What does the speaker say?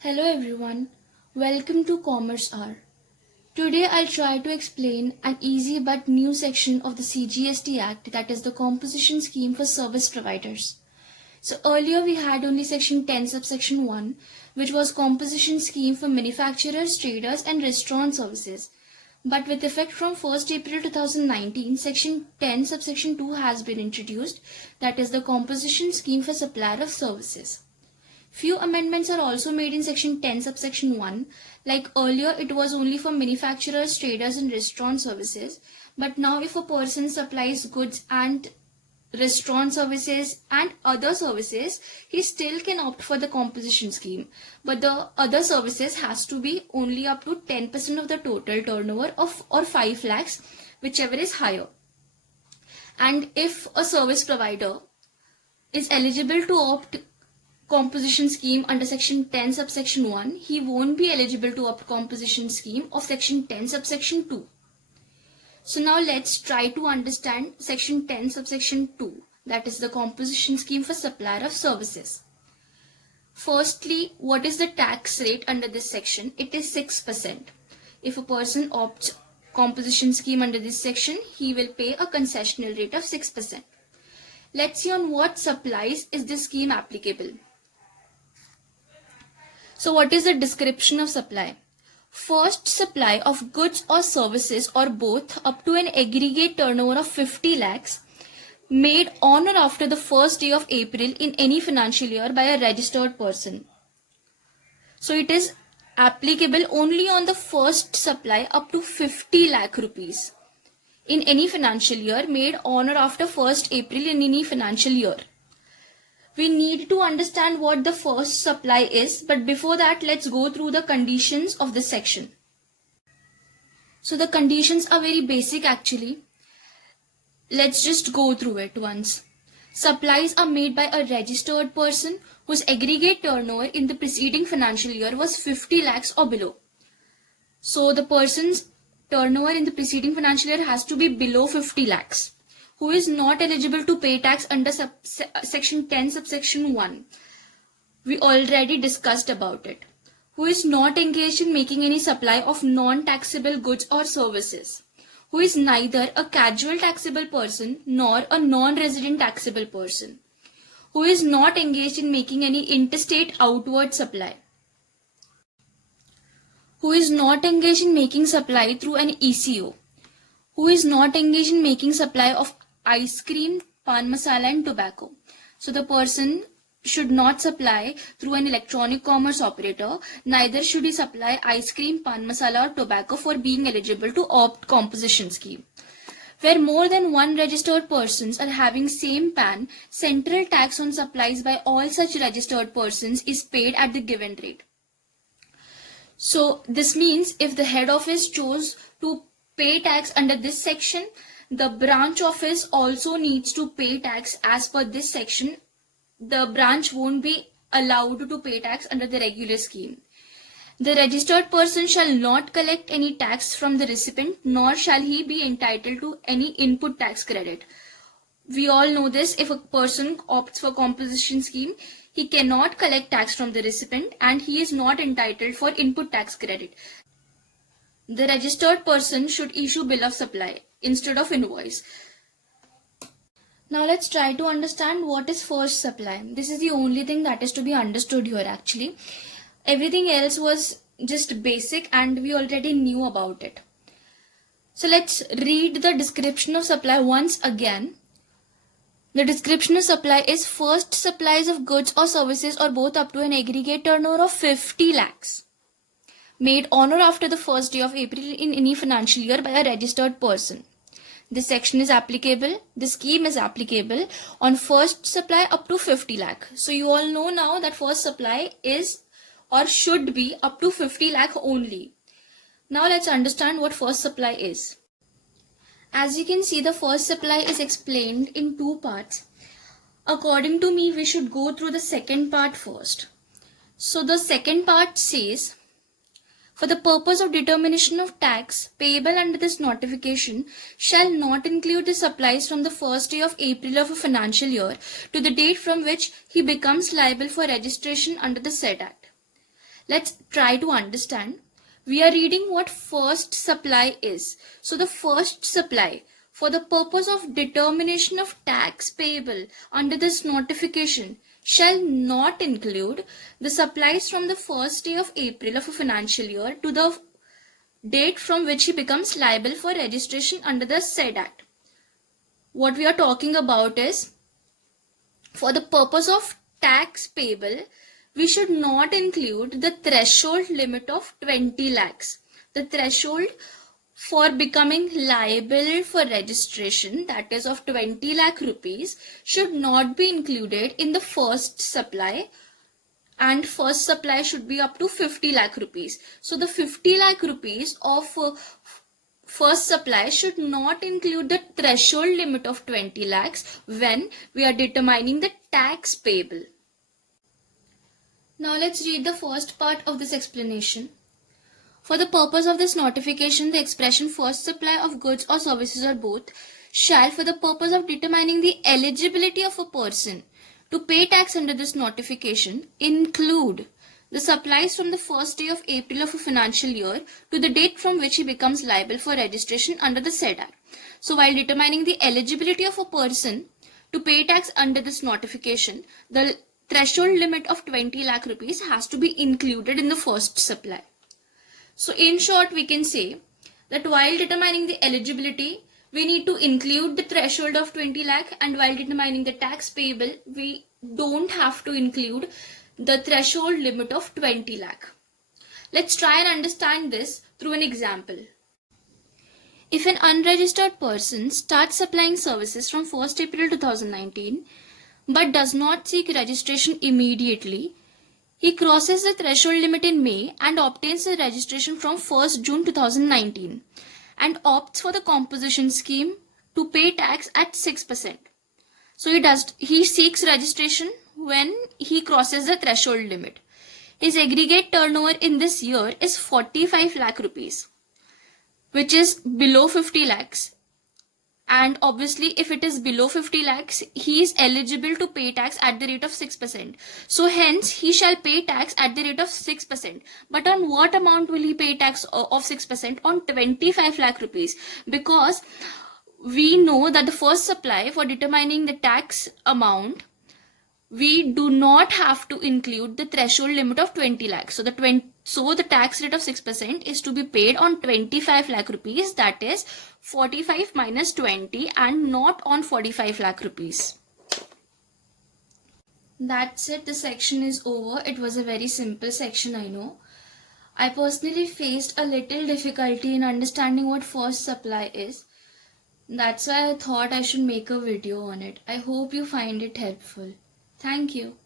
Hello everyone, welcome to Commerce Hour. Today I'll try to explain an easy but new section of the CGST Act, that is the Composition Scheme for Service Providers. So earlier we had only section 10 subsection 1, which was Composition Scheme for Manufacturers, Traders and Restaurant Services. But with effect from 1st April 2019, section 10 subsection 2 has been introduced, that is the Composition Scheme for Supplier of Services. Few amendments are also made in section 10 subsection 1. Like earlier it was only for manufacturers, traders and restaurant services. But now if a person supplies goods and restaurant services and other services, he still can opt for the composition scheme. But the other services has to be only up to 10% of the total turnover or 5 lakhs, whichever is higher. And if a service provider is eligible to opt composition scheme under section 10 subsection 1, he won't be eligible to opt composition scheme of section 10 subsection 2. So now let's try to understand section 10 subsection 2, that is the composition scheme for supplier of services. Firstly, what is the tax rate under this section? It is 6%. If a person opts composition scheme under this section, he will pay a concessional rate of 6%. Let's see on what supplies is this scheme applicable. So what is the description of supply? First supply of goods or services or both up to an aggregate turnover of 50 lakhs made on or after the first day of April in any financial year by a registered person. So it is applicable only on the first supply up to 50 lakh rupees in any financial year made on or after 1st April in any financial year. We need to understand what the first supply is, but before that, let's go through the conditions of this section. So the conditions are very basic actually. Let's just go through it once. Supplies are made by a registered person whose aggregate turnover in the preceding financial year was 50 lakhs or below. So the person's turnover in the preceding financial year has to be below 50 lakhs. Who is not eligible to pay tax under section 10 subsection 1. We already discussed about it. Who is not engaged in making any supply of non-taxable goods or services. Who is neither a casual taxable person nor a non-resident taxable person. Who is not engaged in making any interstate outward supply. Who is not engaged in making supply through an ECO. Who is not engaged in making supply of ice cream, pan masala and tobacco. So the person should not supply through an electronic commerce operator, neither should he supply ice cream, pan masala or tobacco for being eligible to opt composition scheme. Where more than one registered persons are having same PAN, central tax on supplies by all such registered persons is paid at the given rate. So this means if the head office chose to pay tax under this section, the branch office also needs to pay tax as per this section. The branch won't be allowed to pay tax under the regular scheme. The registered person shall not collect any tax from the recipient, nor shall he be entitled to any input tax credit. We all know this. If a person opts for composition scheme, he cannot collect tax from the recipient and he is not entitled for input tax credit. The registered person should issue bill of supply instead of invoice. Now let's try to understand what is first supply. This is the only thing that is to be understood here actually. Everything else was just basic and we already knew about it. So let's read the description of supply once again. The description of supply is first supplies of goods or services or both up to an aggregate turnover of 50 lakhs. Made on or after the first day of April in any financial year by a registered person. This section is applicable, the scheme is applicable on first supply up to 50 lakh. So you all know now that first supply is or should be up to 50 lakh only. Now let's understand what first supply is. As you can see, the first supply is explained in two parts. According to me, we should go through the second part first. So the second part says, for the purpose of determination of tax payable under this notification shall not include the supplies from the first day of April of a financial year to the date from which he becomes liable for registration under the said Act. Let's try to understand. We are reading what first supply is. So the first supply, for the purpose of determination of tax payable under this notification, shall not include the supplies from the first day of April of a financial year to the date from which he becomes liable for registration under the said act. What we are talking about is, for the purpose of tax payable, we should not include the threshold limit of 20 lakhs. The threshold for becoming liable for registration, that is of 20 lakh rupees, should not be included in the first supply, and first supply should be up to 50 lakh rupees. So the 50 lakh rupees of first supply should not include the threshold limit of 20 lakhs when we are determining the tax payable. Now let's read the first part of this explanation. For the purpose of this notification, the expression first supply of goods or services or both shall, for the purpose of determining the eligibility of a person to pay tax under this notification, include the supplies from the first day of April of a financial year to the date from which he becomes liable for registration under the said act. So while determining the eligibility of a person to pay tax under this notification, the threshold limit of 20 lakh rupees has to be included in the first supply. So in short, we can say that while determining the eligibility, we need to include the threshold of 20 lakh, and while determining the tax payable, we don't have to include the threshold limit of 20 lakh. Let's try and understand this through an example. If an unregistered person starts supplying services from 1st April 2019 but does not seek registration immediately, he crosses the threshold limit in May and obtains the registration from 1st June 2019 and opts for the composition scheme to pay tax at 6%. So he seeks registration when he crosses the threshold limit. His aggregate turnover in this year is 45 lakh rupees, which is below 50 lakhs. And obviously, if it is below 50 lakhs, he is eligible to pay tax at the rate of 6%. So hence, he shall pay tax at the rate of 6%. But on what amount will he pay tax of 6%? On 25 lakh rupees. Because we know that the first supply, for determining the tax amount, we do not have to include the threshold limit of 20 lakhs. So the tax rate of 6% is to be paid on 25 lakh rupees, that is 45 minus 20, and not on 45 lakh rupees. That's it. The section is over. It was a very simple section, I know. I personally faced a little difficulty in understanding what first supply is. That's why I thought I should make a video on it. I hope you find it helpful. Thank you.